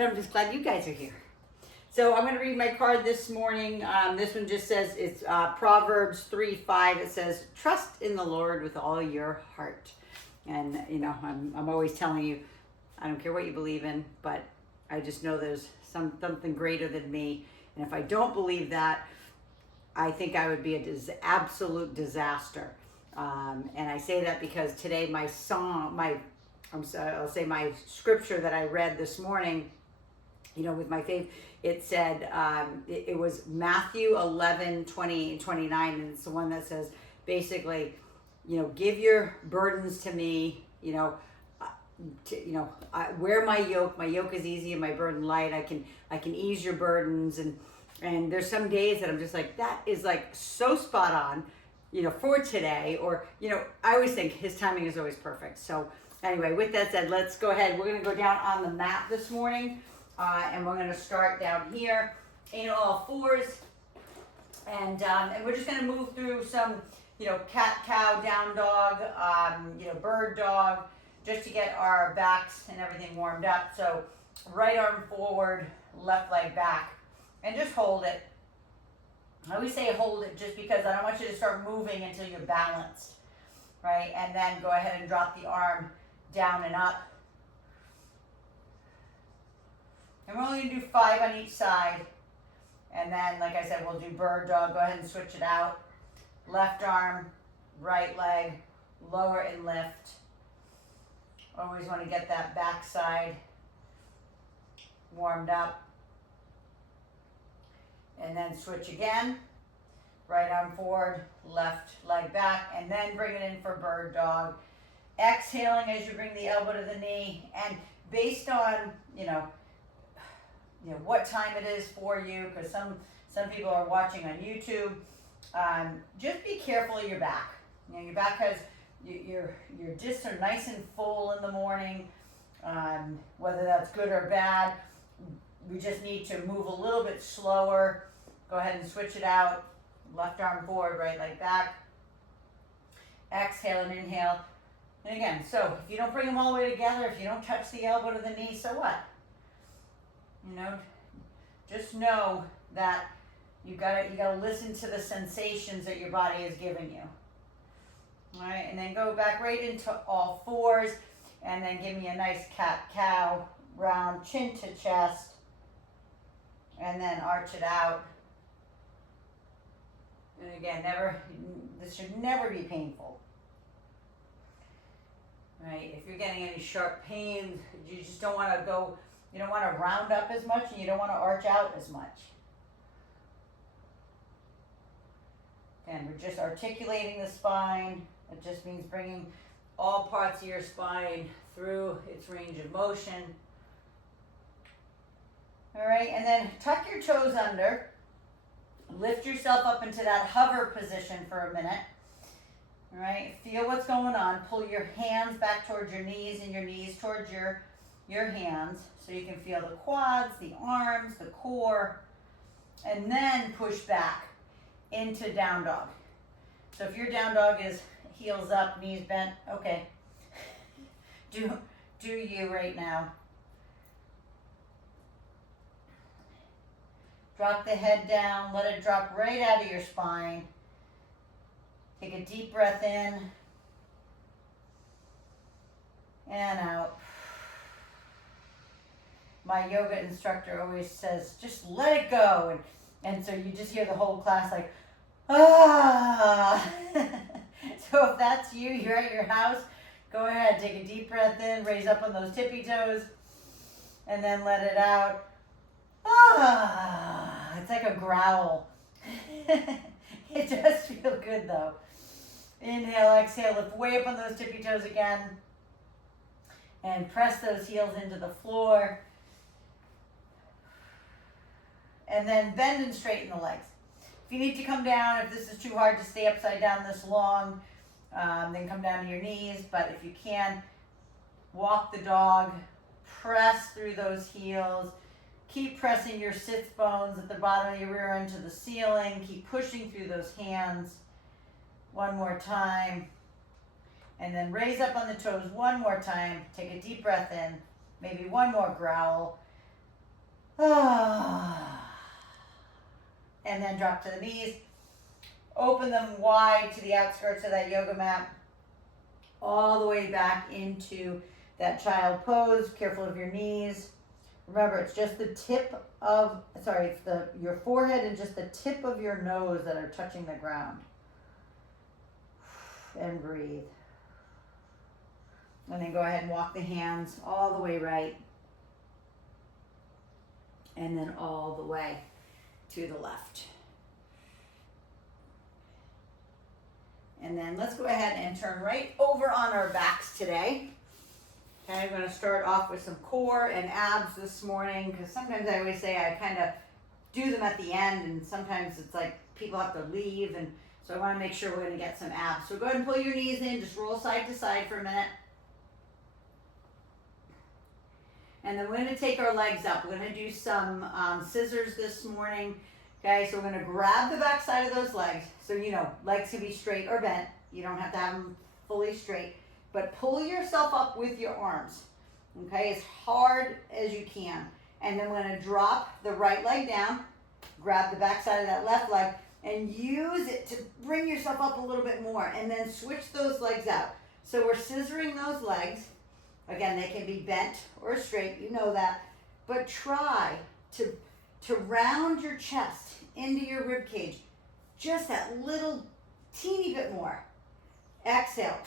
but I'm just glad you guys are here. So I'm going to read my card this morning. This one just says, it's Proverbs 3:5. It says, trust in the Lord with all your heart. And, you know, I'm always telling you, I don't care what you believe in, but I just know there's something greater than me. And if I don't believe that, I think I would be an absolute disaster. And I say that because today my I'll say my scripture that I read this morning, you know, with my faith, it said, it was Matthew 11:20 and 29, and it's the one that says, basically, you know, give your burdens to me, you know, wear my yoke. My yoke is easy and my burden light. I can ease your burdens. And there's some days that I'm just like, that is like so spot on, you know, for today. Or, you know, I always think his timing is always perfect. So anyway, with that said, let's go ahead. We're going to go down on the mat this morning. And we're going to start down here in all fours. And we're just going to move through some, you know, cat, cow, down dog, you know, bird dog, just to get our backs and everything warmed up. So right arm forward, left leg back, and just hold it. I always say hold it just because I don't want you to start moving until you're balanced, right? And then go ahead and drop the arm down and up. And we're only going to do 5 on each side. And then, like I said, we'll do bird dog. Go ahead and switch it out. Left arm, right leg, lower and lift. Always want to get that back side warmed up. And then switch again. Right arm forward, left leg back, and then bring it in for bird dog. Exhaling as you bring the elbow to the knee. And based on, you know, what time it is for you, because some people are watching on YouTube. Just be careful of your back. You know, your back has your discs are nice and full in the morning. Whether that's good or bad, we just need to move a little bit slower. Go ahead and switch it out. Left arm forward, right leg back. Exhale and inhale. And again, so if you don't bring them all the way together, if you don't touch the elbow to the knee, so what? You know, just know that you gotta listen to the sensations that your body is giving you. All right, and then go back right into all fours, and then give me a nice cat-cow, round chin to chest, and then arch it out. And again, this should never be painful. Right? If you're getting any sharp pains, you just don't want to go. You don't want to round up as much, and you don't want to arch out as much. And we're just articulating the spine. It just means bringing all parts of your spine through its range of motion. All right, and then tuck your toes under. Lift yourself up into that hover position for a minute. All right, feel what's going on. Pull your hands back towards your knees and your knees towards your hands, so you can feel the quads, the arms, the core, and then push back into down dog. So if your down dog is heels up, knees bent, okay, do you right now. Drop the head down, let it drop right out of your spine. Take a deep breath in and out. My yoga instructor always says, just let it go. And so you just hear the whole class like, ah. So if that's you, you're at your house, go ahead, take a deep breath in, raise up on those tippy toes, and then let it out. Ah, it's like a growl. It does feel good though. Inhale, exhale, lift way up on those tippy toes again. And press those heels into the floor. And then bend and straighten the legs. If you need to come down, if this is too hard to stay upside down this long, then come down to your knees. But if you can, walk the dog, press through those heels. Keep pressing your sits bones at the bottom of your rear end to the ceiling. Keep pushing through those hands. One more time. And then raise up on the toes one more time. Take a deep breath in. Maybe one more growl. And then drop to the knees. Open them wide to the outskirts of that yoga mat. All the way back into that child pose. Careful of your knees. Remember, it's just the tip of, it's your forehead and just the tip of your nose that are touching the ground. And breathe. And then go ahead and walk the hands all the way right. And then all the way to the left. And then let's go ahead and turn right over on our backs today. Okay, I'm going to start off with some core and abs this morning, because sometimes I always say I kind of do them at the end, and sometimes it's like people have to leave, and so I want to make sure we're going to get some abs. So go ahead and pull your knees in, just roll side to side for a minute. And then we're going to take our legs up. We're going to do some scissors this morning. Okay, so we're going to grab the back side of those legs. So, legs can be straight or bent. You don't have to have them fully straight. But pull yourself up with your arms. Okay, as hard as you can. And then we're going to drop the right leg down. Grab the back side of that left leg. And use it to bring yourself up a little bit more. And then switch those legs out. So we're scissoring those legs. Again, they can be bent or straight, you know that. But try to round your chest into your rib cage. Just that little teeny bit more. Exhale.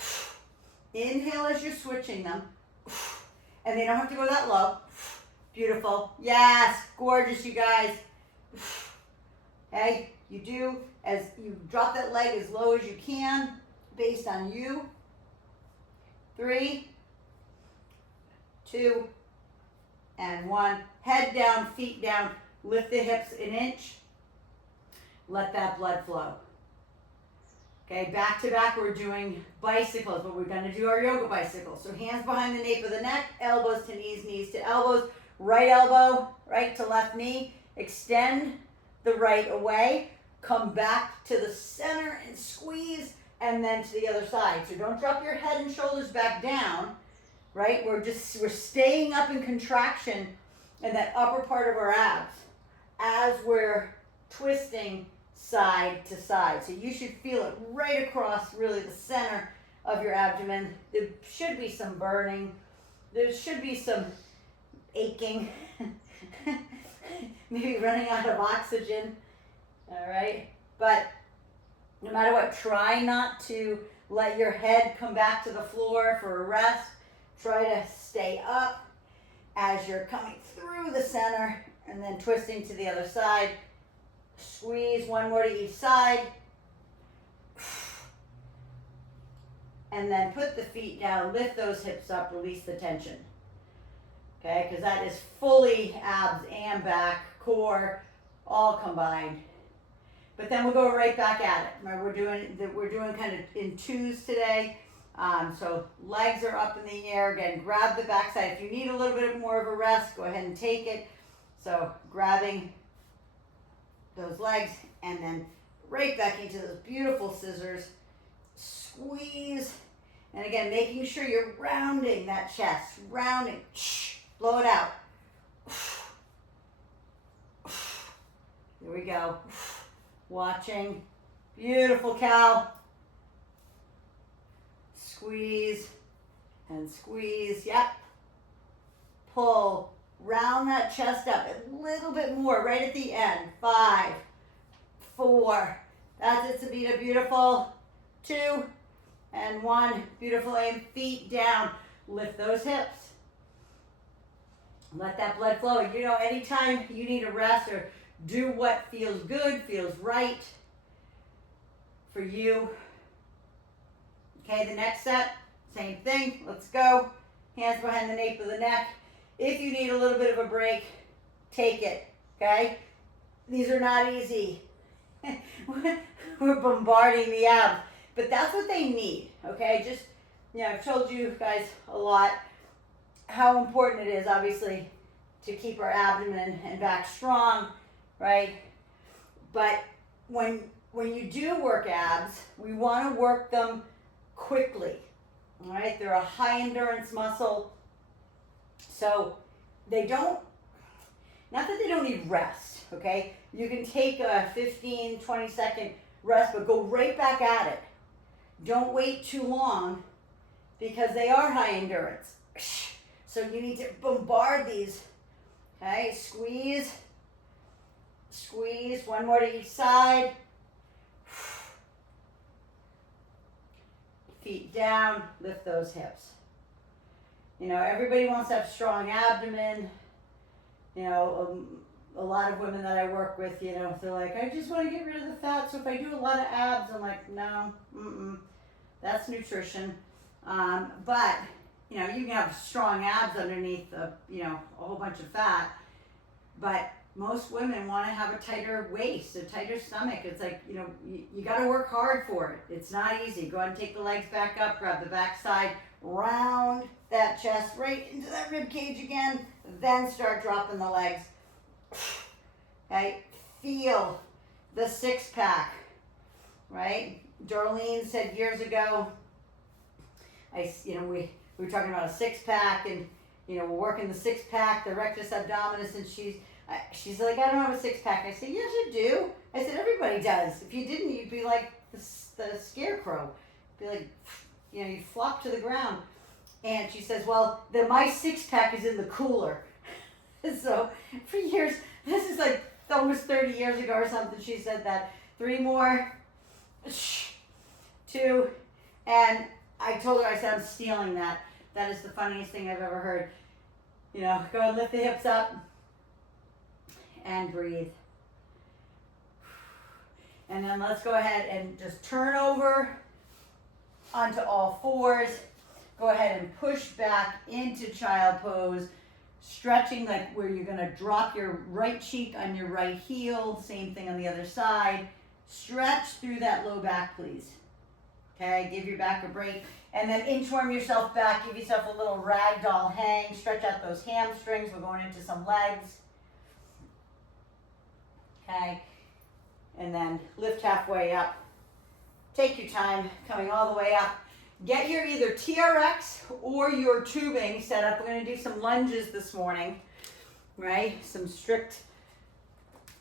Inhale as you're switching them. And they don't have to go that low. Beautiful. Yes, gorgeous, you guys. Okay, you do as you drop that leg as low as you can based on you. 3, 2, and 1. Head down, feet down. Lift the hips an inch. Let that blood flow. Okay, back to back, we're doing bicycles, but we're going to do our yoga bicycles. So hands behind the nape of the neck, elbows to knees, knees to elbows. Right elbow, right to left knee. Extend the right away. Come back to the center and squeeze, and then to the other side. So don't drop your head and shoulders back down. Right? We're staying up in contraction in that upper part of our abs as we're twisting side to side. So you should feel it right across really the center of your abdomen. There should be some burning. There should be some aching. Maybe running out of oxygen. All right? But no matter what, try not to let your head come back to the floor for a rest. Try to stay up as you're coming through the center and then twisting to the other side. Squeeze one more to each side. And then put the feet down, lift those hips up, release the tension. Okay, because that is fully abs and back, core, all combined. But then we'll go right back at it. Remember, we're doing kind of in twos today. So legs are up in the air. Again, grab the backside. If you need a little bit more of a rest, go ahead and take it. So grabbing those legs and then right back into those beautiful scissors. Squeeze. And again, making sure you're rounding that chest. Rounding. Blow it out. Here we go. Watching. Beautiful cow. Squeeze and squeeze. Yep. Pull. Round that chest up a little bit more right at the end. 5, 4. That's it, Sabina. Beautiful. 2 and 1. Beautiful aim. Feet down. Lift those hips. Let that blood flow. You know, anytime you need a rest or do what feels good, feels right for you. Okay, the next set, same thing. Let's go. Hands behind the nape of the neck. If you need a little bit of a break, take it. Okay? These are not easy. We're bombarding the abs. But that's what they need. Okay? Just, I've told you guys a lot how important it is, obviously, to keep our abdomen and back strong, right? But when you do work abs, we want to work them quickly. All right? They're a high endurance muscle. So they don't, Not that they don't need rest, okay? You can take a 15, 20-second rest, but go right back at it. Don't wait too long because they are high endurance. So you need to bombard these, okay? Squeeze, squeeze, one more to each side. Feet down, lift those hips. You know, everybody wants to have strong abdomen. You know, a lot of women that I work with, you know, they're like, I just want to get rid of the fat, so if I do a lot of abs, I'm like, no, that's nutrition. But, you know, you can have strong abs underneath, you know, a whole bunch of fat, but most women want to have a tighter waist, a tighter stomach. It's like, you know, you got to work hard for it. It's not easy. Go ahead and take the legs back up, grab the back side, round that chest right into that rib cage again, then start dropping the legs. Okay, feel the six pack, right? Darlene said years ago, we were talking about a six pack, and you know, we're working the six pack, the rectus abdominis, and she's like, I don't have a six pack. I said, yes, you do. I said, everybody does. If you didn't, you'd be like the scarecrow. Be like, you know, you'd flop to the ground. And she says, well, my six pack is in the cooler. So for years, this is like almost 30 years ago or something, she said that. 3 more, 2, and I told her, I said, I'm stealing that. That is the funniest thing I've ever heard. You know, go and lift the hips up and breathe. And then let's go ahead and just turn over onto all fours. Go ahead and push back into child pose, stretching like where you're gonna drop your right cheek on your right heel. Same thing on the other side. Stretch through that low back, please. Okay, give your back a break. And then inchworm yourself back, give yourself a little ragdoll hang, stretch out those hamstrings. We're going into some legs. Okay, and then lift halfway up. Take your time coming all the way up. Get your either TRX or your tubing set up. We're going to do some lunges this morning, right? Some strict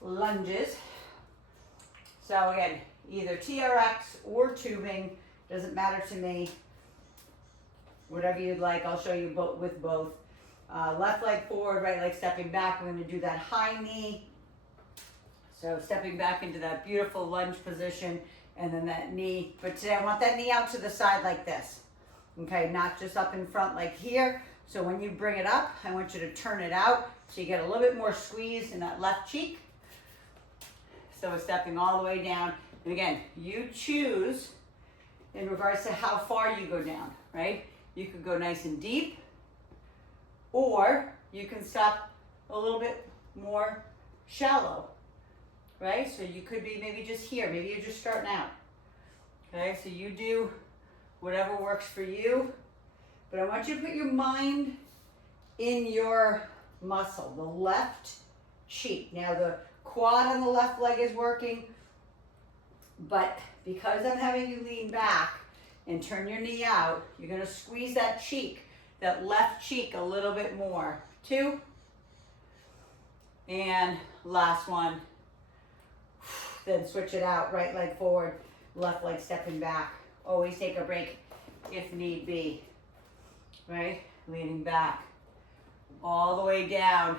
lunges. So again, either TRX or tubing, doesn't matter to me. Whatever you'd like, I'll show you both with both. Left leg forward, right leg stepping back. We're going to do that high knee. So stepping back into that beautiful lunge position. And then that knee, but today I want that knee out to the side like this, okay, not just up in front like here. So when you bring it up, I want you to turn it out so you get a little bit more squeeze in that left cheek. So we're stepping all the way down. And again, you choose in regards to how far you go down, right? You could go nice and deep, or you can stop a little bit more shallow. Right? So you could be maybe just here. Maybe you're just starting out. Okay? So you do whatever works for you. But I want you to put your mind in your muscle, the left cheek. Now the quad on the left leg is working, but because I'm having you lean back and turn your knee out, you're going to squeeze that cheek, that left cheek a little bit more. 2. And last one. Then switch it out, right leg forward, left leg stepping back. Always take a break if need be, right? Leaning back, all the way down.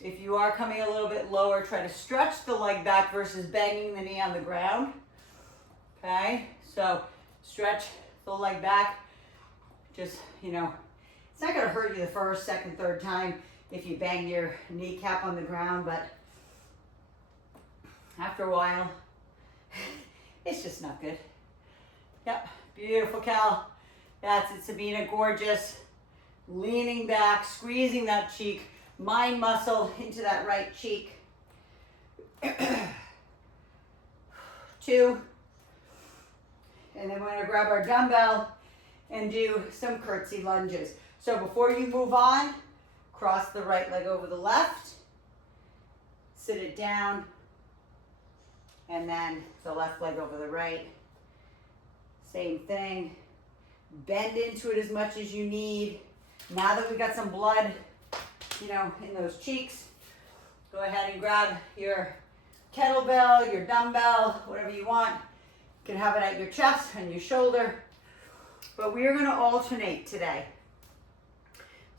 If you are coming a little bit lower, try to stretch the leg back versus banging the knee on the ground, okay? So stretch the leg back. Just, you know, it's not gonna hurt you the first, second, third time if you bang your kneecap on the ground, but after a while, it's just not good. Yep, beautiful, Cal. That's it, Sabina, gorgeous. Leaning back, squeezing that cheek, mind muscle into that right cheek. 2. And then we're gonna grab our dumbbell and do some curtsy lunges. So before you move on, cross the right leg over the left, sit it down, and then the left leg over the right. Same thing. Bend into it as much as you need. Now that we got some blood, you know, in those cheeks, Go ahead and grab your kettlebell, your dumbbell, whatever you want. You can have it at your chest and your shoulder. But we are going to alternate today.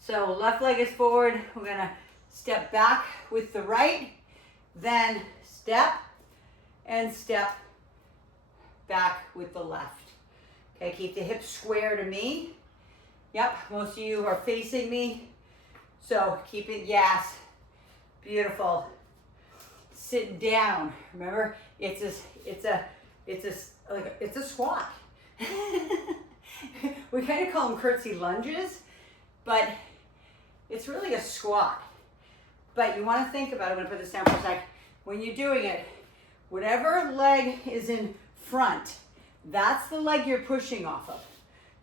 So left leg is forward. We're going to step back with the right, then step and step back with the left. Okay, keep the hips square to me. Yep, most of you are facing me. So keep it, yes. Beautiful. Sit down. Remember, it's a squat. We kind of call them curtsy lunges, but it's really a squat. But you want to think about it. I'm going to put this down for a sec. When you're doing it, whatever leg is in front, that's the leg you're pushing off of.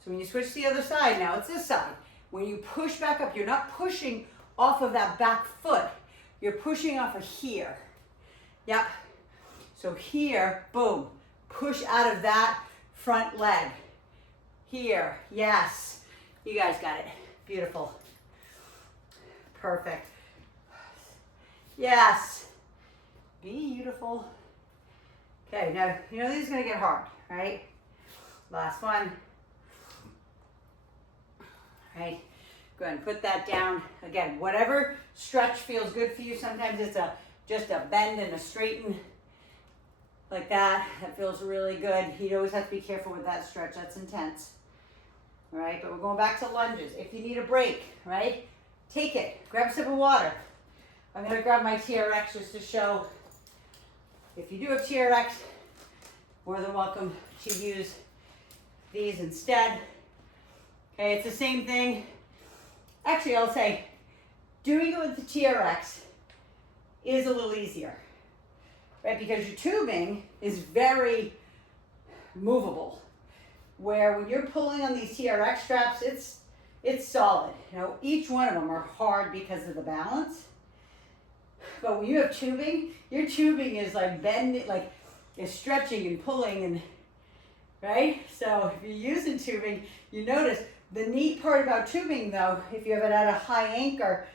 So when you switch to the other side, now it's this side. When you push back up, you're not pushing off of that back foot. You're pushing off of here. Yep. So here, boom, push out of that front leg. Here, yes. You guys got it. Beautiful. Perfect. Yes. Beautiful. Okay, now, you know this is going to get hard, right? Last one. All right. Go ahead and put that down. Again, whatever stretch feels good for you. Sometimes it's just a bend and a straighten like that. That feels really good. You always have to be careful with that stretch. That's intense. All right, but we're going back to lunges. If you need a break, right, take it. Grab a sip of water. I'm going to grab my TRX just to show. If you do have TRX, more than welcome to use these instead. Okay, it's the same thing. Actually, I'll say doing it with the TRX is a little easier, right? Because your tubing is very movable. Where when you're pulling on these TRX straps, it's solid. You know, each one of them are hard because of the balance. But when you have tubing, your tubing is like bending, like is stretching and pulling, and right? So if you're using tubing, you notice the neat part about tubing, though, if you have it at a high anchor,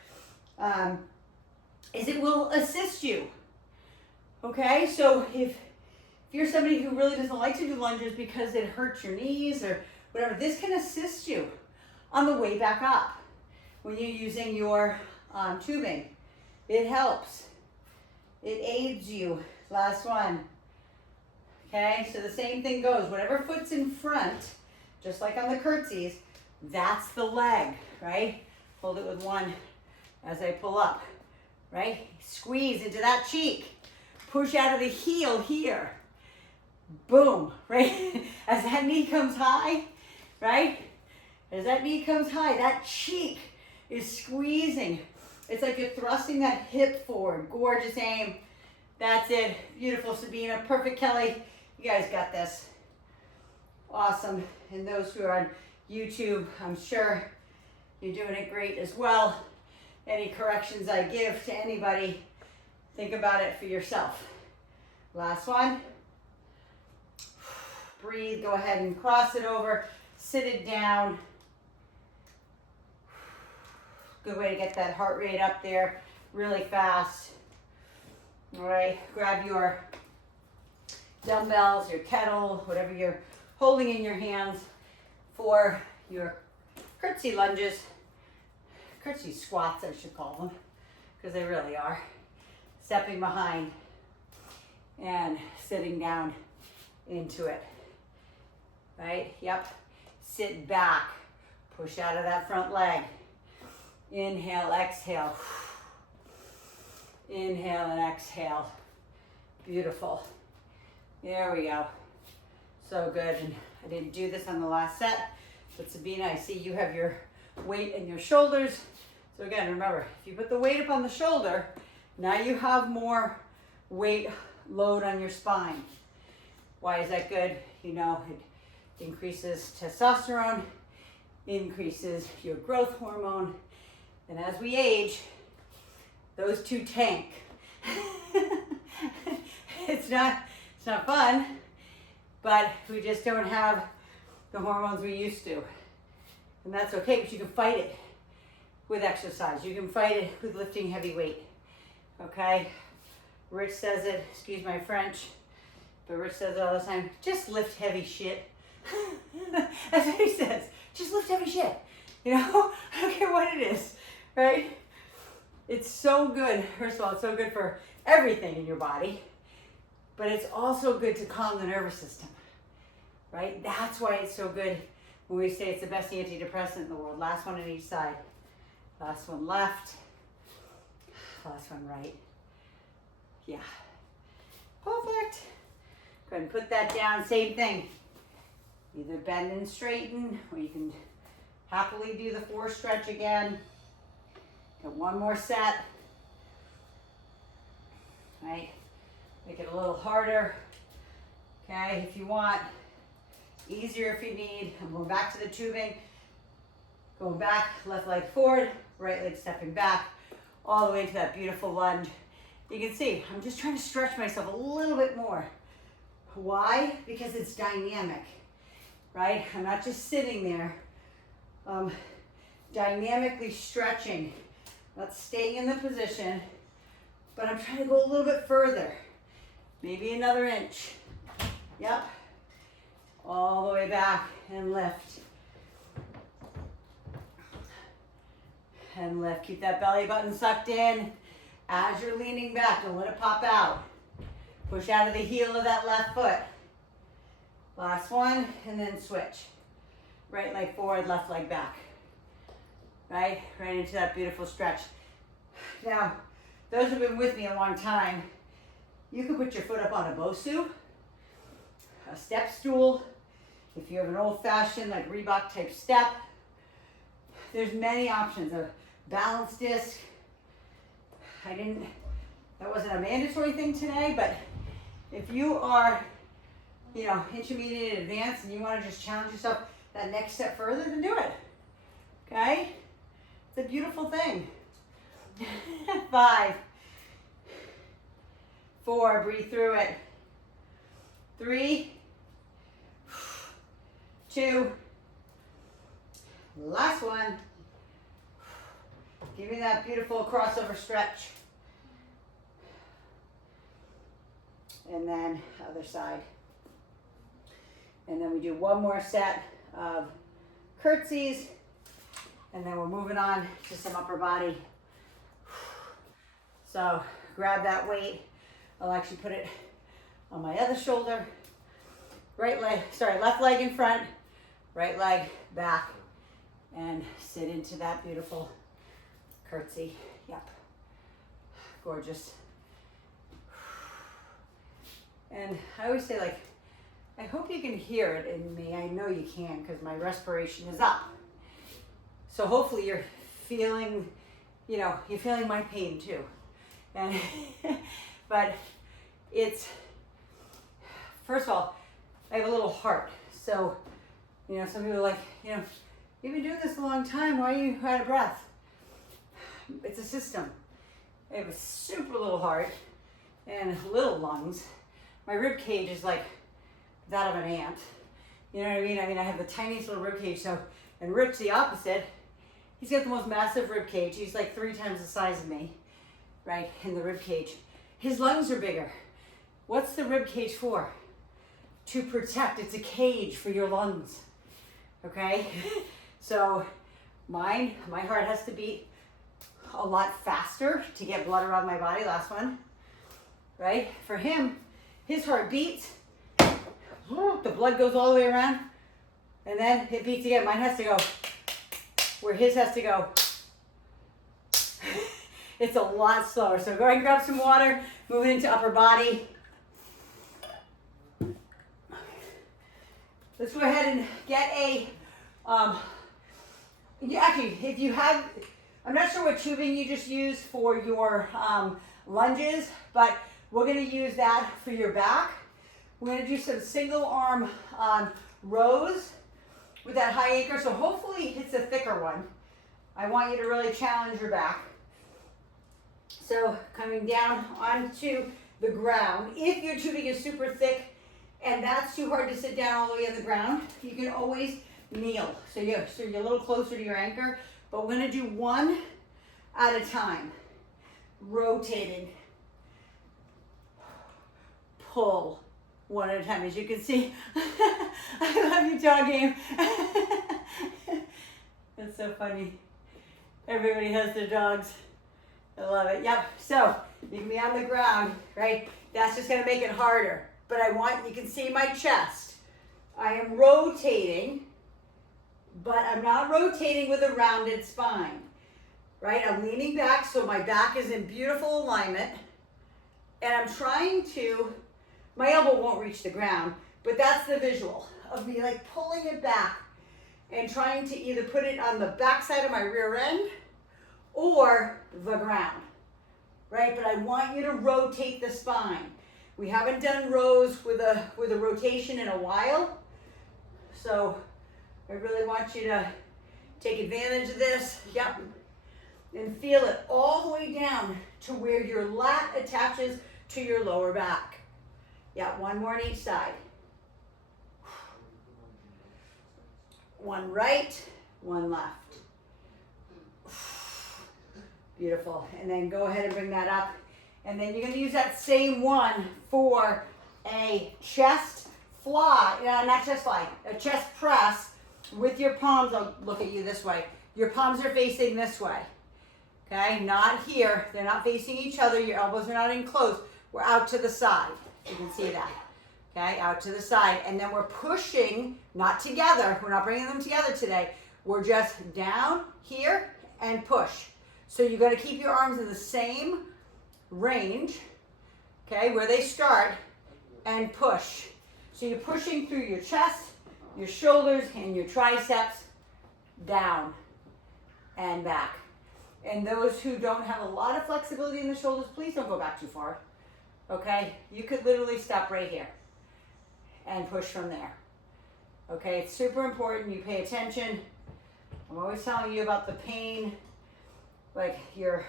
is it will assist you. Okay, so if you're somebody who really doesn't like to do lunges because it hurts your knees or whatever, this can assist you on the way back up when you're using your tubing. It helps. It aids you. Last one. Okay, so the same thing goes. Whatever foot's in front, just like on the curtsies, that's the leg, right? Hold it with one as I pull up, right? Squeeze into that cheek. Push out of the heel here. Boom, right? As that knee comes high, right? As that knee comes high, that cheek is squeezing. It's like you're thrusting that hip forward. Gorgeous aim. That's it. Beautiful, Sabina. Perfect, Kelly. You guys got this. Awesome. And those who are on YouTube, I'm sure you're doing it great as well. Any corrections I give to anybody, think about it for yourself. Last one. Breathe. Go ahead and cross it over. Sit it down. Good way to get that heart rate up there really fast. All right, grab your dumbbells, your kettle, whatever you're holding in your hands for your curtsy lunges, curtsy squats I should call them, because they really are. Stepping behind and sitting down into it, right? Yep, sit back, push out of that front leg. Inhale, exhale. Inhale and exhale. Beautiful. There we go. So good. And I didn't do this on the last set, but Sabina, I see you have your weight in your shoulders. So again, remember, if you put the weight up on the shoulder, now you have more weight load on your spine. Why is that good? You know, it increases testosterone, increases your growth hormone, and as we age, those two tank. It's not fun, but we just don't have the hormones we used to. And that's okay, but you can fight it with exercise. You can fight it with lifting heavy weight. okay? Rich says it, excuse my French, but Rich says it all the time, just lift heavy shit. That's what he says, just lift heavy shit. You know, I don't care what it is, right? It's so good. First of all, it's so good for everything in your body, but it's also good to calm the nervous system, right? That's why it's so good when we say it's the best antidepressant in the world. Last one on each side. Last one left. Last one right. Yeah. Perfect. Go ahead and put that down. Same thing. Either bend and straighten, or you can happily do the 4 stretch again. Get one more set. Right? Make it a little harder. Okay, if you want. Easier if you need. I'm going back to the tubing. Going back, left leg forward, right leg stepping back, all the way to that beautiful lunge. You can see, I'm just trying to stretch myself a little bit more. Why? Because it's dynamic, right? I'm not just sitting there. Dynamically stretching, not staying in the position, but I'm trying to go a little bit further. Maybe another inch. Yep. All the way back and lift. And lift. Keep that belly button sucked in. As you're leaning back, don't let it pop out. Push out of the heel of that left foot. Last one, and then switch. Right leg forward, left leg back. Right into that beautiful stretch. Now, those who've been with me a long time, you can put your foot up on a Bosu, a step stool. If you have an old-fashioned, like Reebok type step, there's many options. A balance disc. That wasn't a mandatory thing today, but if you are, intermediate and advanced and you want to just challenge yourself that next step further, then do it. Okay? It's a beautiful thing. 5, 4, breathe through it. 3, 2, last one. Give me that beautiful crossover stretch. And then other side. And then we do one more set of curtsies. And then we're moving on to some upper body. So grab that weight. I'll actually put it on my other shoulder. Left leg in front, right leg back, and sit into that beautiful curtsy. Yep. Gorgeous. And I always say, I hope you can hear it in me. I know you can because my respiration is up. So hopefully you're feeling, you're feeling my pain too. And but it's, first of all, I have a little heart. So, some people are like, you've been doing this a long time. Why are you out of breath? It's a system. I have a super little heart and little lungs. My rib cage is like that of an ant. You know what I mean? I have the tiniest little rib cage. So, and Rich, the opposite, he's got the most massive rib cage. He's like 3 times the size of me, right? In the rib cage. His lungs are bigger. What's the rib cage for? To protect. It's a cage for your lungs. Okay? So my heart has to beat a lot faster to get blood around my body. Last one. Right? For him, his heart beats. The blood goes all the way around. And then it beats again. Mine has to go where his has to go. It's a lot slower. So go ahead and grab some water. Moving into upper body. Let's go ahead and get actually, if you have, I'm not sure what tubing you just used for your lunges, but we're going to use that for your back. We're going to do some single arm rows with that high anchor. So hopefully it's a thicker one. I want you to really challenge your back. So coming down onto the ground. If your tubing is super thick and that's too hard to sit down all the way on the ground, you can always kneel. So you're a little closer to your anchor, but we're going to do one at a time. rotating, pull, one at a time. As you can see, I love your dog game. That's so funny. Everybody has their dogs. I love it. Yep. So you can be on the ground, right? That's just going to make it harder. But you can see my chest. I am rotating, but I'm not rotating with a rounded spine, right? I'm leaning back so my back is in beautiful alignment. And I'm trying to, my elbow won't reach the ground, but that's the visual of me like pulling it back and trying to either put it on the back side of my rear end or the ground, right? But I want you to rotate the spine. We haven't done rows with a rotation in a while, so I really want you to take advantage of this. Yep. And feel it all the way down to where your lat attaches to your lower back. Yeah, one more on each side. One right, one left. Beautiful. And then go ahead and bring that up. And then you're going to use that same one for a chest fly, not chest fly, a chest press with your palms. I'll look at you this way. Your palms are facing this way. Okay, not here. They're not facing each other. Your elbows are not enclosed. We're out to the side. You can see that. Okay, out to the side. And then we're pushing, not together. We're not bringing them together today. We're just down here and push. So you've got to keep your arms in the same range, okay, where they start, and push. So you're pushing through your chest, your shoulders, and your triceps, down and back. And those who don't have a lot of flexibility in the shoulders, please don't go back too far, okay? You could literally stop right here and push from there, okay? It's super important you pay attention. I'm always telling you about the pain, like your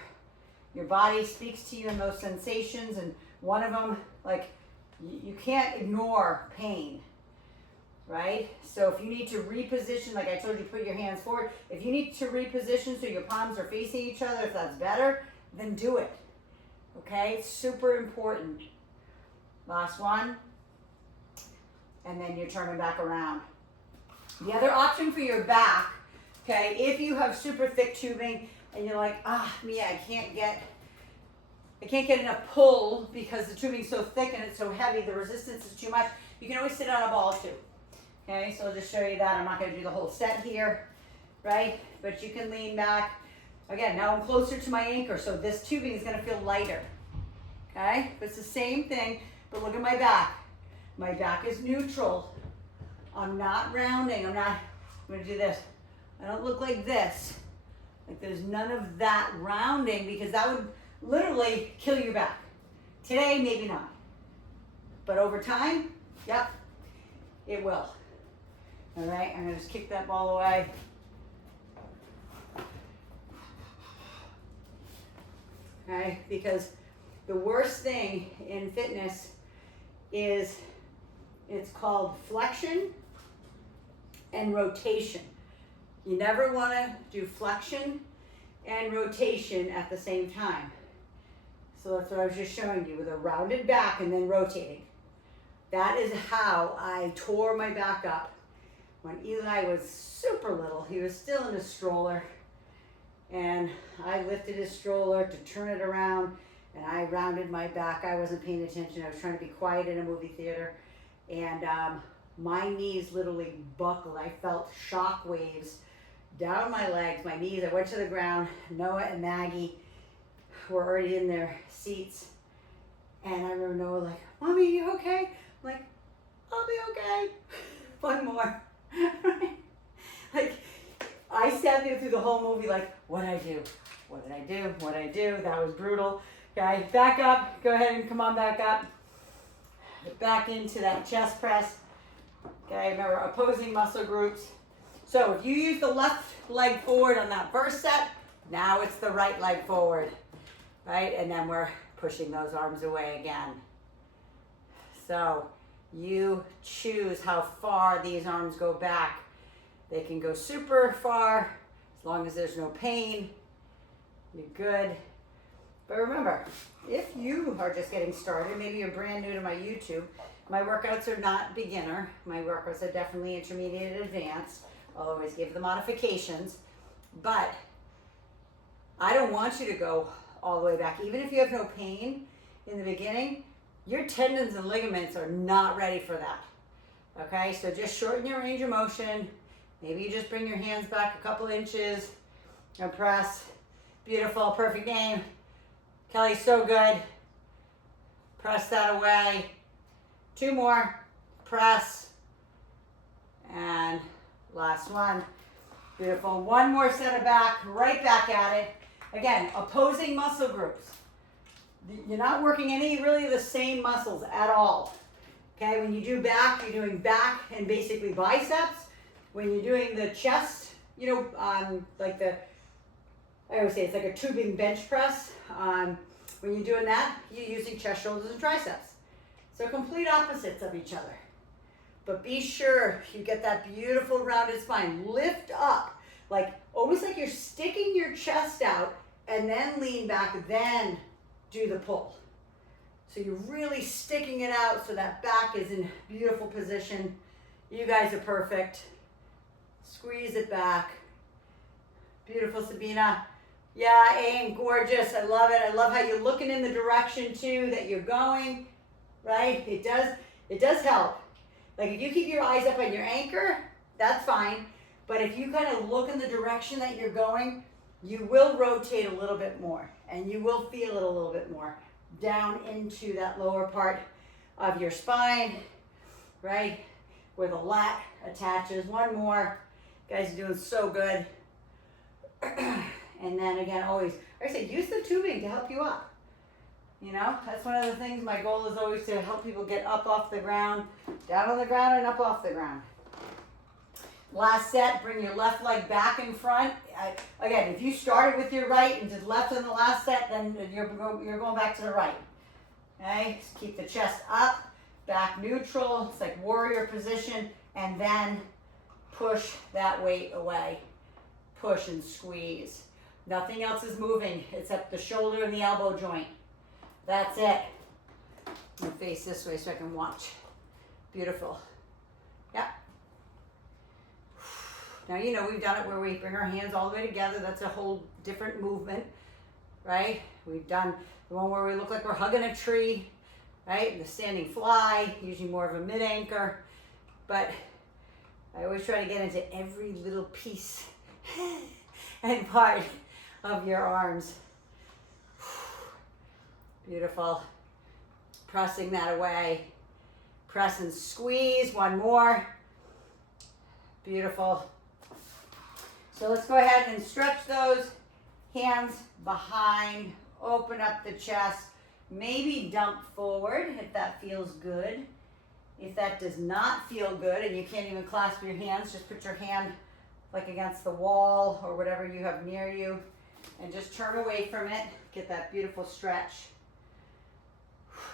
body speaks to you in those sensations, and one of them, like, you can't ignore pain, right? So if you need to reposition, like I told you, put your hands forward. If you need to reposition so your palms are facing each other, if that's better, then do it, okay? It's super important. Last one, and then you're turning back around. The other option for your back, okay, if you have super thick tubing, and you're like, Mia, I can't get enough pull because the tubing's so thick and it's so heavy, the resistance is too much. You can always sit on a ball too. Okay, so I'll just show you that. I'm not going to do the whole set here, right? But you can lean back. Again, now I'm closer to my anchor, so this tubing is going to feel lighter. Okay, but it's the same thing, but look at my back. My back is neutral. I'm not rounding. I'm going to do this. I don't look like this. Like there's none of that rounding, because that would literally kill your back. Today, maybe not. But over time, yep, it will. All right, I'm gonna just kick that ball away. Okay, because the worst thing in fitness is it's called flexion and rotation. You never want to do flexion and rotation at the same time. So that's what I was just showing you, with a rounded back and then rotating. That is how I tore my back up when Eli was super little. He was still in a stroller, and I lifted his stroller to turn it around, and I rounded my back. I wasn't paying attention. I was trying to be quiet in a movie theater, and my knees literally buckled. I felt shock waves down my legs, my knees. I went to the ground. Noah and Maggie were already in their seats, and I remember Noah like, "Mommy, are you okay?" I'm like, "I'll be okay." One more. Like, I sat there through the whole movie like, what did I do? What did I do? What did I do? That was brutal. Okay, back up. Go ahead and come on back up. Back into that chest press. Okay, remember, opposing muscle groups. So if you use the left leg forward on that first set, now it's the right leg forward, right? And then we're pushing those arms away again. So you choose how far these arms go back. They can go super far as long as there's no pain. You're good. But remember, if you are just getting started, maybe you're brand new to my YouTube, my workouts are not beginner. My workouts are definitely intermediate and advanced. I'll always give the modifications, but I don't want you to go all the way back. Even if you have no pain in the beginning, your tendons and ligaments are not ready for that. Okay, so just shorten your range of motion. Maybe you just bring your hands back a couple inches and press. Beautiful, perfect game. Kelly, so good. Press that away. 2 more. Press. And last one. Beautiful. 1 more set of back. Right back at it. Again, opposing muscle groups. You're not working any really the same muscles at all. Okay, when you do back, you're doing back and basically biceps. When you're doing the chest, you know, like I always say it's like a tubing bench press. When you're doing that, you're using chest, shoulders, and triceps. So complete opposites of each other. But be sure you get that beautiful rounded spine. Lift up, like almost like you're sticking your chest out and then lean back, then do the pull. So you're really sticking it out so that back is in beautiful position. You guys are perfect. Squeeze it back. Beautiful, Sabina. Yeah, Aim, gorgeous. I love it. I love how you're looking in the direction too that you're going, right? It does help. Like if you keep your eyes up on your anchor, that's fine. But if you kind of look in the direction that you're going, you will rotate a little bit more and you will feel it a little bit more down into that lower part of your spine, right? Where the lat attaches. 1 more. You guys are doing so good. And then again, always, like I say, use the tubing to help you up. You know, that's one of the things. My goal is always to help people get up off the ground, down on the ground, and up off the ground. Last set, bring your left leg back in front. Again, if you started with your right and did left in the last set, then you're going back to the right. Okay, just keep the chest up, back neutral. It's like warrior position, and then push that weight away. Push and squeeze. Nothing else is moving except the shoulder and the elbow joint. That's it. I'm gonna face this way so I can watch. Beautiful. Yep. Now, you know, we've done it where we bring our hands all the way together. That's a whole different movement, right? We've done the one where we look like we're hugging a tree, right? The standing fly, usually more of a mid-anchor. But I always try to get into every little piece and part of your arms. Beautiful. Pressing that away. Press and squeeze. 1 more. Beautiful. So let's go ahead and stretch those hands behind. Open up the chest. Maybe dump forward if that feels good. If that does not feel good and you can't even clasp your hands, just put your hand like against the wall or whatever you have near you and just turn away from it. Get that beautiful stretch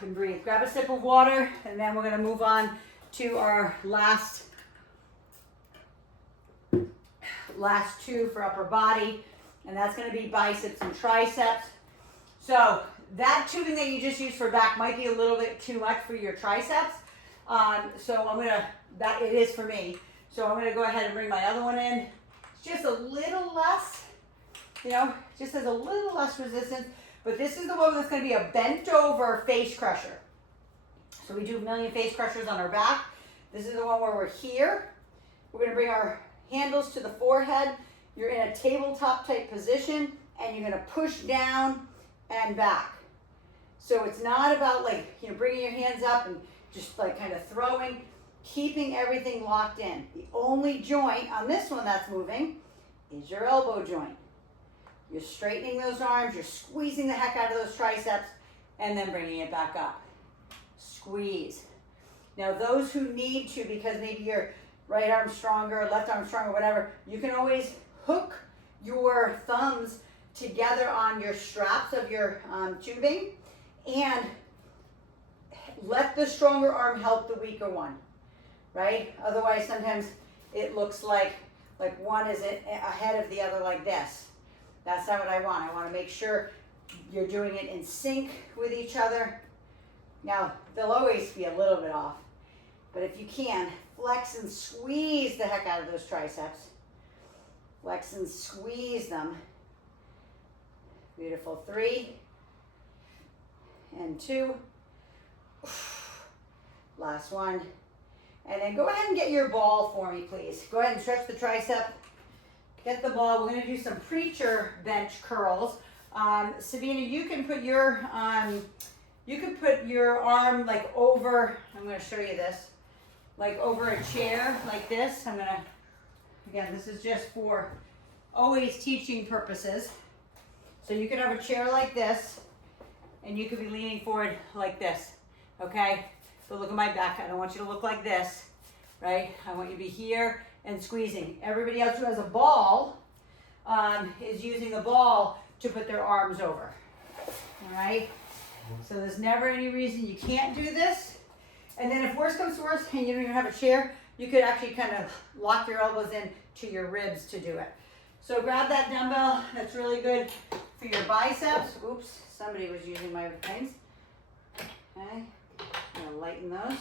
and breathe. Grab a sip of water and then we're going to move on to our last 2 for upper body, and that's going to be biceps and triceps. So that tubing that you just used for back might be a little bit too much for your triceps. So it is for me. So I'm going to go ahead and bring my other one in. It's just a little less, you know, just has a little less resistance. But this is the one that's going to be a bent over face crusher. So we do a million face crushers on our back. This is the one where we're here. We're going to bring our handles to the forehead. You're in a tabletop type position and you're going to push down and back. So it's not about like, you know, bringing your hands up and just like kind of throwing. Keeping everything locked in. The only joint on this one that's moving is your elbow joint. You're straightening those arms, you're squeezing the heck out of those triceps, and then bringing it back up. Squeeze. Now those who need to, because maybe your right arm stronger, left arm stronger, whatever, you can always hook your thumbs together on your straps of your tubing and let the stronger arm help the weaker one. Right? Otherwise, sometimes it looks like one is ahead of the other like this. That's not what I want. I want to make sure you're doing it in sync with each other. Now, they'll always be a little bit off, but if you can, flex and squeeze the heck out of those triceps. Flex and squeeze them. Beautiful. 3 and 2. Last one. And then go ahead and get your ball for me, please. Go ahead and stretch the tricep. Get the ball. We're going to do some preacher bench curls. Sabina, you can put your arm like over, I'm going to show you this, like over a chair like this. I'm going to, again, this is just for always teaching purposes. So you could have a chair like this, and you could be leaning forward like this, okay? But look at my back. I don't want you to look like this, right? I want you to be here and squeezing. Everybody else who has a ball is using the ball to put their arms over, all right? So there's never any reason you can't do this. And then if worse comes to worse and you don't even have a chair, you could actually kind of lock your elbows in to your ribs to do it. So grab that dumbbell. That's really good for your biceps. Oops, somebody was using my things. Okay, I'm gonna lighten those.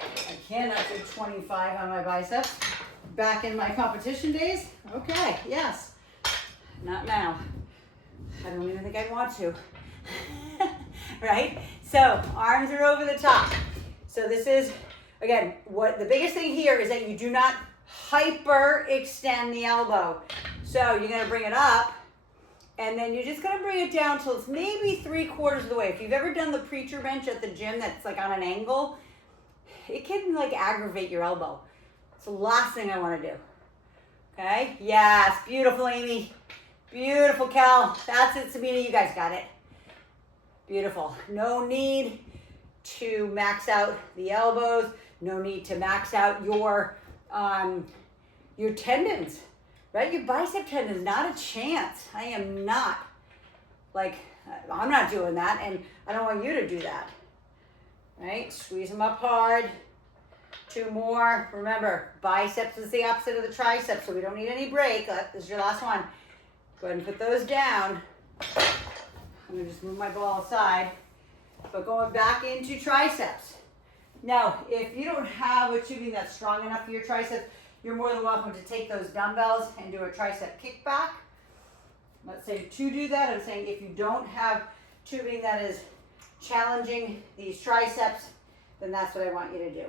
I cannot do 25 on my biceps. Back in my competition days, okay, yes. Not now. I don't even think I'd want to. Right? So arms are over the top. So this is, again, what the biggest thing here is that you do not hyper extend the elbow. So you're gonna bring it up, and then you're just gonna bring it down till it's maybe 3/4 of the way. If you've ever done the preacher bench at the gym that's like on an angle, it can like aggravate your elbow. It's the last thing I wanna do. Okay, yes, beautiful, Amy. Beautiful, Cal. That's it, Sabina, you guys got it. Beautiful. No need to max out the elbows. No need to max out your tendons, right? Your bicep tendons, not a chance. I am not, like, I'm not doing that, and I don't want you to do that, right? Squeeze them up hard. 2 more. Remember, biceps is the opposite of the triceps, so we don't need any break. This is your last one. Go ahead and put those down. I'm gonna just move my ball aside. But going back into triceps. Now, if you don't have a tubing that's strong enough for your triceps, you're more than welcome to take those dumbbells and do a tricep kickback. I'm not saying to do that. I'm saying if you don't have tubing that is challenging these triceps, then that's what I want you to do.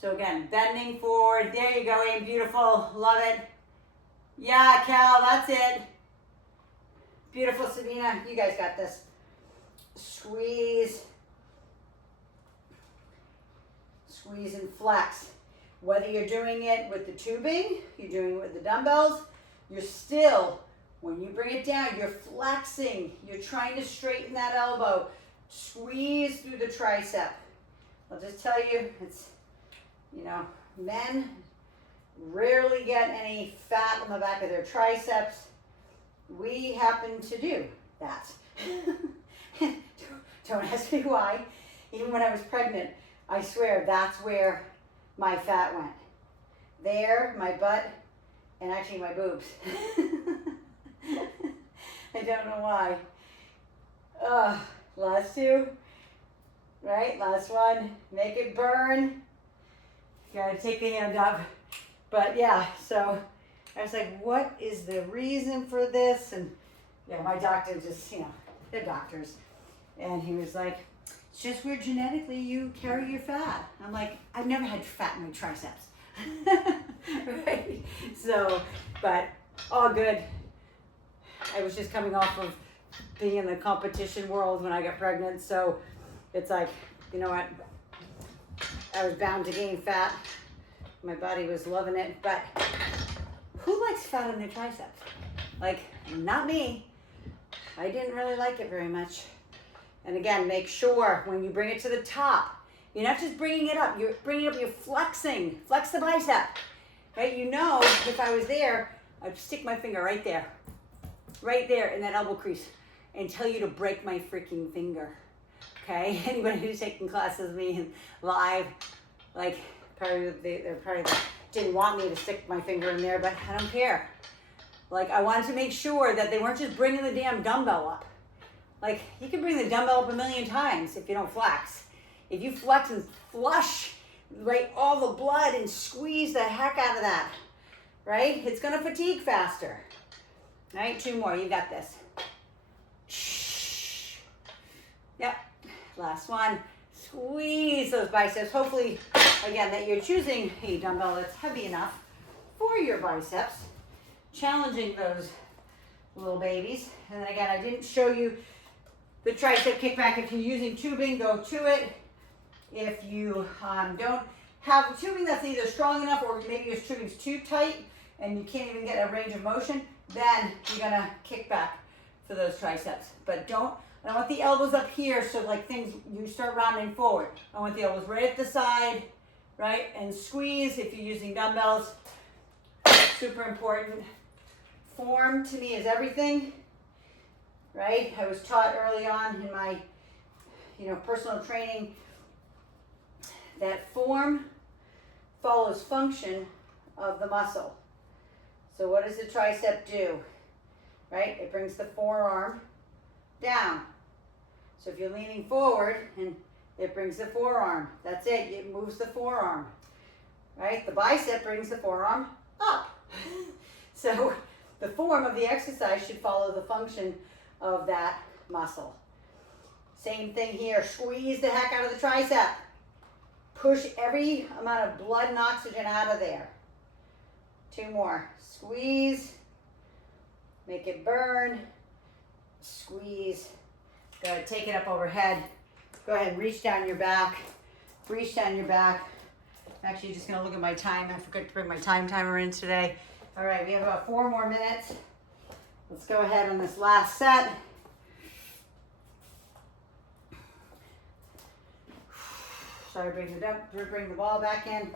So again, bending forward. There you go, Aim. Beautiful. Love it. Yeah, Cal, that's it. Beautiful, Sabina. You guys got this. Squeeze. Squeeze and flex. Whether you're doing it with the tubing, you're doing it with the dumbbells, you're still, when you bring it down, you're flexing. You're trying to straighten that elbow. Squeeze through the tricep. I'll just tell you, it's, you know, men rarely get any fat on the back of their triceps. We happen to do that. Don't ask me why. Even when I was pregnant, I swear that's where my fat went. There, my butt, and actually my boobs. I don't know why. Last 2. Right, last one. Make it burn. You gotta take the hand up. But yeah, so I was like, what is the reason for this? And yeah, my doctor just, you know, they're doctors. And he was like, it's just where genetically you carry your fat. I'm like, I've never had fat in my triceps. Right? So, but all good. I was just coming off of being in the competition world when I got pregnant. So it's like, you know what? I was bound to gain fat. My body was loving it, but who likes fat in their triceps? Like, not me. I didn't really like it very much. And again, make sure when you bring it to the top, you're not just bringing it up, you're bringing it up, you're flexing. Flex the bicep, right? You know, if I was there, I'd stick my finger right there in that elbow crease and tell you to break my freaking finger, okay? Anybody who's taking classes with me live, like, probably they didn't want me to stick my finger in there, but I don't care. Like, I wanted to make sure that they weren't just bringing the damn dumbbell up. Like, you can bring the dumbbell up 1,000,000 times if you don't flex. If you flex and flush, right, all the blood and squeeze the heck out of that, right, it's gonna fatigue faster. All right, 2 more, you got this. Yep, last one. Squeeze those biceps. Hopefully, again, that you're choosing a dumbbell that's heavy enough for your biceps. Challenging those little babies. And then again, I didn't show you the tricep kickback. If you're using tubing, go to it. If you don't have tubing that's either strong enough or maybe your tubing's too tight and you can't even get a range of motion, then you're gonna kick back for those triceps. But I want the elbows up here so like things, you start rounding forward. I want the elbows right at the side, right? And squeeze if you're using dumbbells. Super important. Form to me is everything, right? I was taught early on in my, personal training that form follows function of the muscle. So what does the tricep do, right? It brings the forearm down. So if you're leaning forward and it brings the forearm, that's it, it moves the forearm, right? The bicep brings the forearm up. So the form of the exercise should follow the function of that muscle. Same thing here, squeeze the heck out of the tricep. Push every amount of blood and oxygen out of there. 2 more, squeeze, make it burn, squeeze. Go ahead, take it up overhead. Go ahead and reach down your back. Reach down your back. I'm actually just gonna look at my time. I forgot to bring my time timer in today. All right, we have about 4 more minutes. Let's go ahead on this last set. Sorry, bring the ball back in.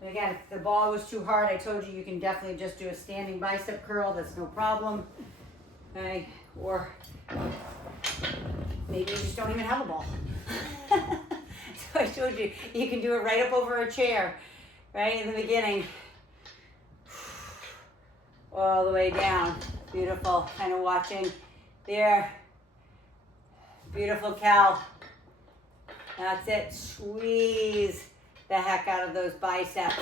And again, if the ball was too hard, I told you can definitely just do a standing bicep curl. That's no problem. Okay, or maybe you just don't even have a ball. So I told you, you can do it right up over a chair, right in the beginning. All the way down. Beautiful. Kind of watching there. Beautiful, Cal. That's it. Squeeze the heck out of those biceps.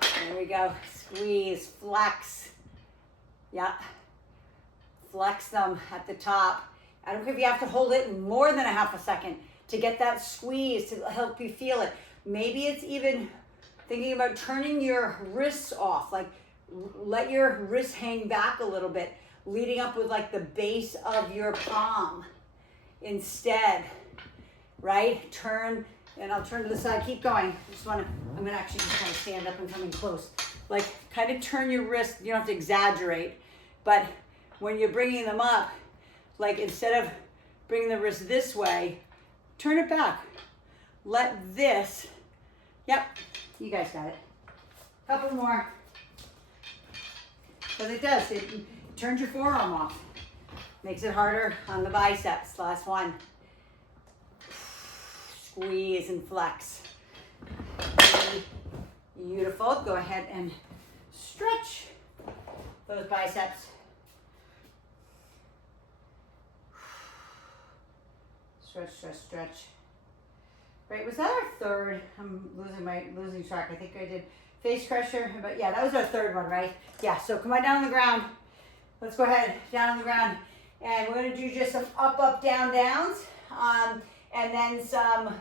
There we go. Squeeze, flex. Yeah. Flex them at the top. I don't care if you have to hold it more than a half a second to get that squeeze to help you feel it. Maybe it's even thinking about turning your wrists off, like let your wrists hang back a little bit, leading up with like the base of your palm instead, right? Turn, and I'll turn to the side, keep going. I'm gonna actually just kind of stand up and come in close. Like kind of turn your wrist, you don't have to exaggerate, but when you're bringing them up, like instead of bringing the wrist this way, turn it back. Let this, yep, you guys got it. Couple more. Because it does, it turns your forearm off. Makes it harder on the biceps. Last one. Squeeze and flex. Beautiful. Go ahead and stretch those biceps. Stretch, stretch, stretch. Right, was that our third? I'm losing track. I think I did face crusher, but yeah, that was our third one, right? Yeah, so come on down on the ground. Let's go ahead, down on the ground. And we're gonna do just some up, up, down, downs. And then some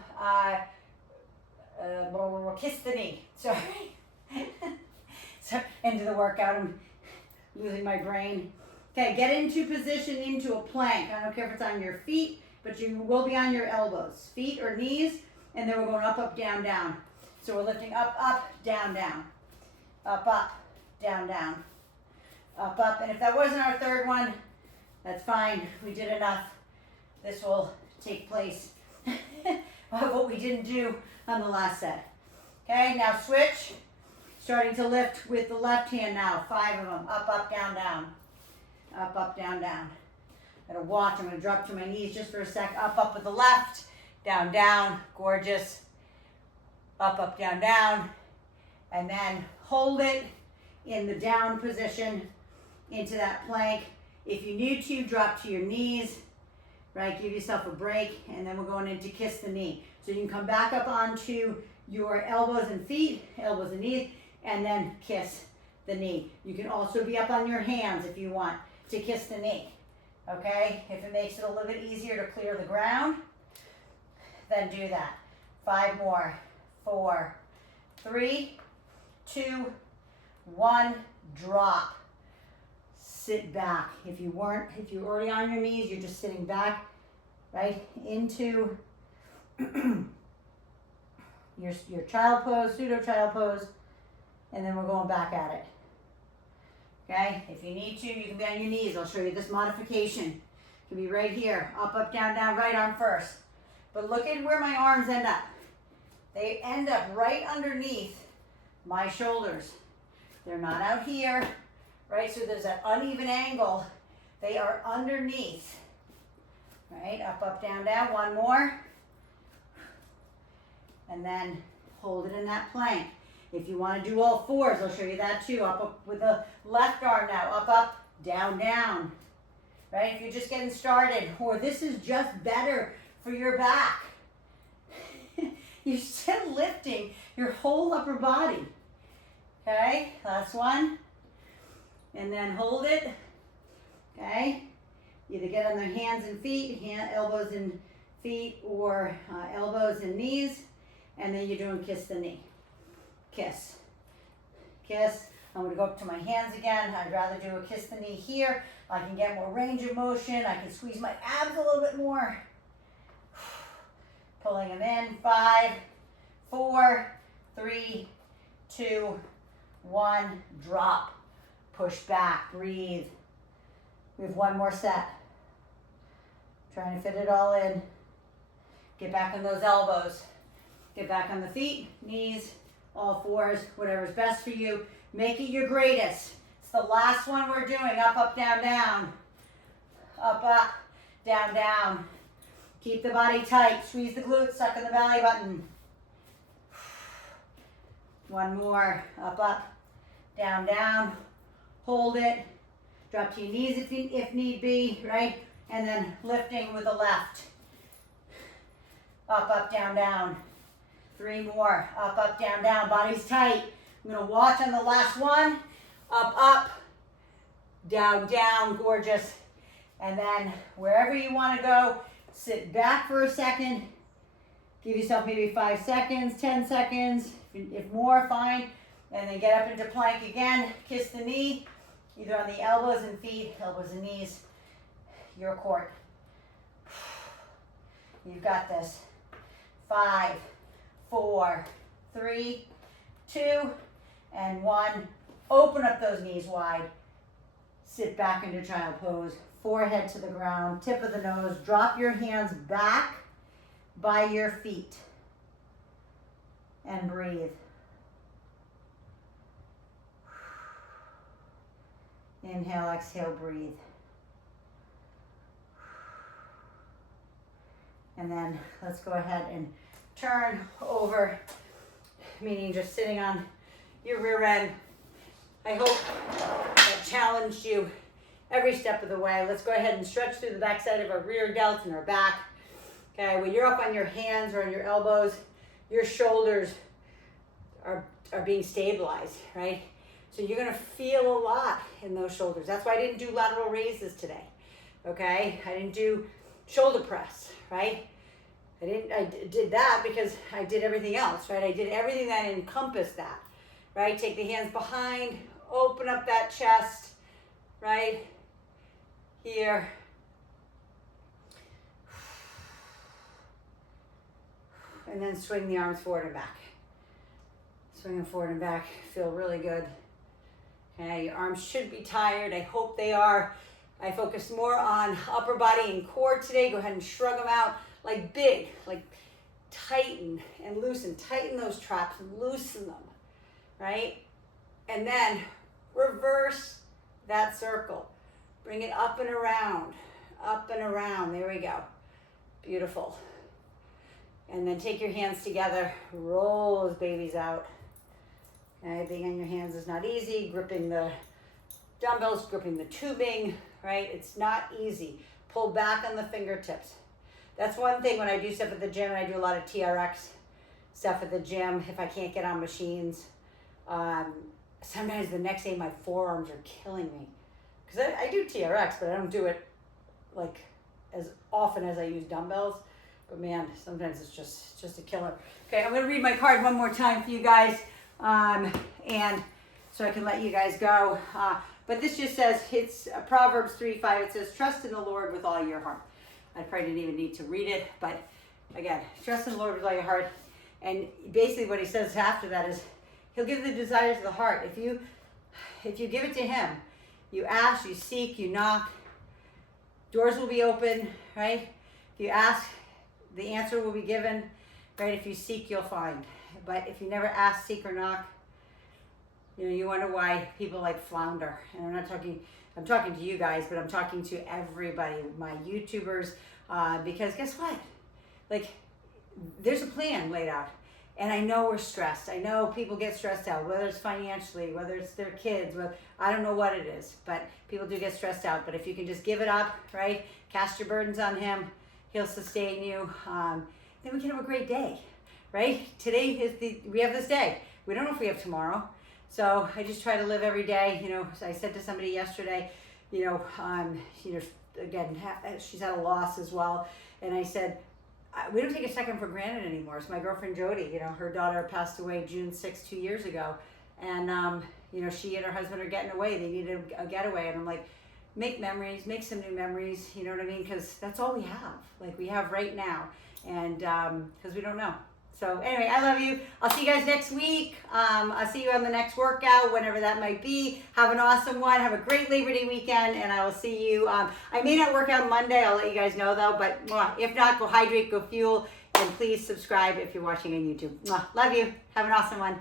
kiss the knee. Sorry. So, end of the workout, I'm losing my brain. Okay, get into position into a plank. I don't care if it's on your feet, but you will be on your elbows, feet or knees, and then we're going up, up, down, down. So we're lifting up, up, down, down. Up, up, down, down. Up, up. And if that wasn't our third one, that's fine. We did enough. This will take place of what we didn't do on the last set. Okay, now switch. Starting to lift with the left hand now. 5 of them. Up, up, down, down. Up, up, down, down. I'm gonna watch. I'm gonna drop to my knees just for a sec. Up, up with the left. Down, down. Gorgeous. Up, up, down, down. And then hold it in the down position into that plank. If you need to, drop to your knees. right? Give yourself a break, and then we're going into kiss the knee. So you can come back up onto your elbows and feet, elbows and knees, and then kiss the knee. You can also be up on your hands if you want to kiss the knee, okay? If it makes it a little bit easier to clear the ground, then do that. 5 more. 4, 3, 2, 1, drop. Sit back. If you're already on your knees, you're just sitting back, right, into your child pose, pseudo child pose, and then we're going back at it. Okay, if you need to, you can be on your knees. I'll show you this modification. You can be right here, up, down, down, right arm first. But look at where my arms end up. They end up right underneath my shoulders. They're not out here, right? So there's that uneven angle. They are underneath, right? Up, down, down. 1 more. And then hold it in that plank. If you want to do all 4s, I'll show you that too. Up with the left arm now. Up, down, down. Right? If you're just getting started, or this is just better for your back. You're still lifting your whole upper body. Okay, last one. And then hold it. Okay, either get on their hands and feet, elbows and feet, or elbows and knees. And then you're doing kiss the knee. Kiss. Kiss. I'm going to go up to my hands again. I'd rather do a kiss the knee here. I can get more range of motion. I can squeeze my abs a little bit more. Pulling them in. 5, 4, 3, 2, 1. Drop. Push back. Breathe. We have 1 more set. Trying to fit it all in. Get back on those elbows. Get back on the feet, knees, all 4s, whatever's best for you. Make it your greatest. It's the last one we're doing. Up, down, down. Up, down, down. Keep the body tight. Squeeze the glutes, suck in the belly button. 1 more. Up, down, down. Hold it. Drop to your knees if need be, right? And then lifting with the left. Up, down, down. 3 more. Up, down, down. Body's tight. I'm going to watch on the last one. Up, down, down. Gorgeous. And then wherever you want to go, sit back for a second. Give yourself maybe 5 seconds, 10 seconds. If more, fine. And then get up into plank again. Kiss the knee, either on the elbows and feet, elbows and knees. Your court. You've got this. 5, 4, 3, 2, and 1. Open up those knees wide. Sit back into child pose. Forehead to the ground, tip of the nose. Drop your hands back by your feet. And breathe. Inhale, exhale, breathe. And then let's go ahead and turn over, meaning just sitting on your rear end. I hope that challenged you every step of the way. Let's go ahead and stretch through the backside of our rear delts and our back. Okay, when you're up on your hands or on your elbows, your shoulders are being stabilized, right? So you're gonna feel a lot in those shoulders. That's why I didn't do lateral raises today, okay? I didn't do shoulder press, right? I did that because I did everything else, right? I did everything that encompassed that, right? Take the hands behind, open up that chest, right? Here. And then swing the arms forward and back. Swing them forward and back, feel really good. Okay, your arms should be tired. I hope they are. I focus more on upper body and core today. Go ahead and shrug them out like big, like tighten and loosen. Tighten those traps and loosen them, right? And then reverse that circle. Bring it up and around, up and around. There we go. Beautiful. And then take your hands together, roll those babies out. Okay, being on your hands is not easy. Gripping the dumbbells, gripping the tubing, right? It's not easy. Pull back on the fingertips. That's one thing when I do stuff at the gym, and I do a lot of TRX stuff at the gym if I can't get on machines. Sometimes the next day my forearms are killing me. Because I do TRX, but I don't do it like as often as I use dumbbells. But man, sometimes it's just a killer. Okay, I'm going to read my card one more time for you guys. And so I can let you guys go. But this just says, it's Proverbs 3:5. It says, trust in the Lord with all your heart. I probably didn't even need to read it, but again, trust in the Lord with all your heart. And basically what he says after that is, he'll give the desires of the heart. If you give it to him, you ask, you seek, you knock, doors will be open, right? If you ask, the answer will be given, right? If you seek, you'll find. But if you never ask, seek, or knock, you wonder why people like flounder. And I'm talking to you guys, but I'm talking to everybody, my YouTubers, because guess what? Like, there's a plan laid out. And I know we're stressed. I know people get stressed out, whether it's financially, whether it's their kids, I don't know what it is, but people do get stressed out. But if you can just give it up, right? Cast your burdens on him. He'll sustain you. Then we can have a great day, right? Today we have this day. We don't know if we have tomorrow. So I just try to live every day. I said to somebody yesterday, again, she's had a loss as well. And I said, we don't take a second for granted anymore. It's my girlfriend Jody. Her daughter passed away June 6, 2 years ago. And, she and her husband are getting away. They need a getaway. And I'm like, make memories, make some new memories. You know what I mean? Because that's all we have. Like we have right now. And because we don't know. So anyway, I love you. I'll see you guys next week. I'll see you on the next workout, whenever that might be. Have an awesome one. Have a great Labor Day weekend, and I will see you. I may not work out Monday. I'll let you guys know, though. But if not, go hydrate, go fuel, and please subscribe if you're watching on YouTube. Love you. Have an awesome one.